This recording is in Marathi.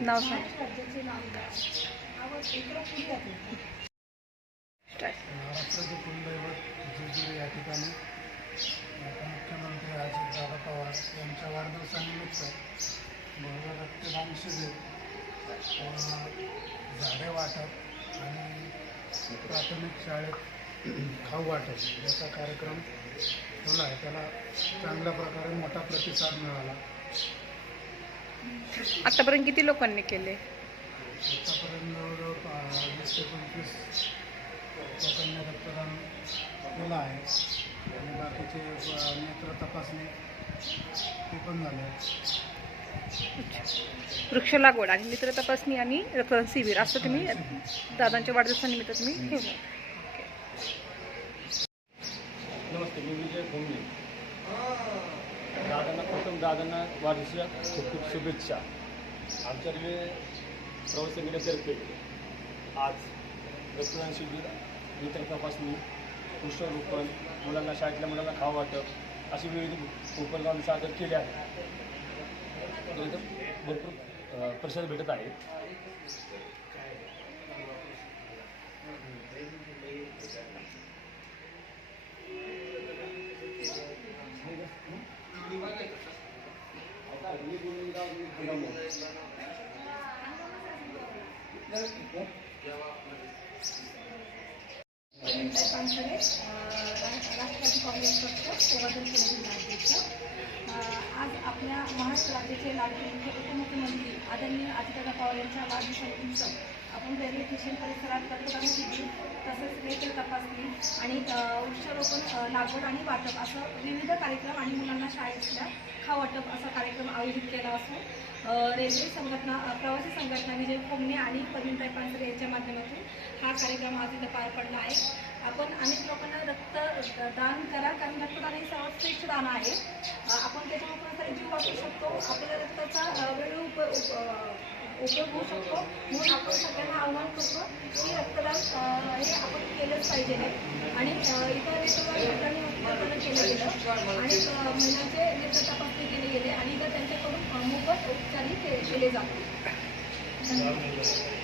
नाव सांग राज्याचे नामदार आवाज महाराष्ट्राचे कुलदैवत जेजुरी या ठिकाणी आता अजितदादा पवार यांच्या वाढदिवसानिमित्त बहुधा रक्तदान शिबिर झाडे वाटप आणि प्राथमिक शाळेत खाऊ वाटप याचा कार्यक्रम ठेवला आहे त्याला चांगल्या प्रकारे मोठा प्रतिसाद मिळाला आतापर्यंत किती लोकांनी केले? आतापर्यंत जवळजवळ पा- वीस ते पंचवीस लोकांनी रक्तदान केलं आहे. आणि बाकीचे ब- नेत्र तपासणी ते पण झाले वृक्ष लागवड आणि मित्र तपासणी आणि रक्तदान शिबिर असं तुम्ही दादांच्या वाढदिवसानिमित्त तुम्ही ठेवलं. नमस्ते मी विजय भोंगले दादांना प्रथम वाढदिवसाच्या खूप खूप शुभेच्छा. आमच्या रेल्वे प्रवास संघटनेतर्फे आज रक्तदान शिबिर वितरण तपासणी वृक्षारोपण मुलांना शाळेतल्या मुलांना खावं वाटप अशी विविध उपक्रम सादर केले आहेत. भरपूर प्रसाद भेटत आहे विनिता राष्ट्रवादी काँग्रेस पक्ष आज आपल्या महाराष्ट्र राज्याचे लाडके उपमुख्यमंत्री आदरणीय अजितदादा पवार यांच्या वाढदिवसानिमित्त आपण रेल्वे स्टेशन परिसरात रक्तदान शिबिर तसेच नेत्र तपासणी आणि अं, वृक्षारोपण अं, लागवड आणि वाटप असं विविध कार्यक्रम आणि मुलांना शाळेतल्या खावाटप असा कार्यक्रम आयोजित केला असून रेल्वे संघटना प्रवासी संघटना विजय कोमणे आणि परवीनताई पानसरे यांच्या माध्यमातून हा कार्यक्रम आज इथं पार पडला आहे. आपण अनेक लोकांना रक्त दान करा कारण रक्तदान हे सर्वात श्रेष्ठ दान आहे. आपण त्याच्यामुळे जीव वाचू शकतो आपल्या रक्ताचा वेळी वेळ उप उपयोग होऊ शकतो. म्हणून आपण सगळ्यांना आव्हान करतो की रक्तदान हे आपण केलंच पाहिजे आणि इतर केलं गेलं आणि महिलांचे नेत्र तपासणी केली गेले आणि त्यांच्याकडून मोफत उपचारही केले जातात धन्यवाद.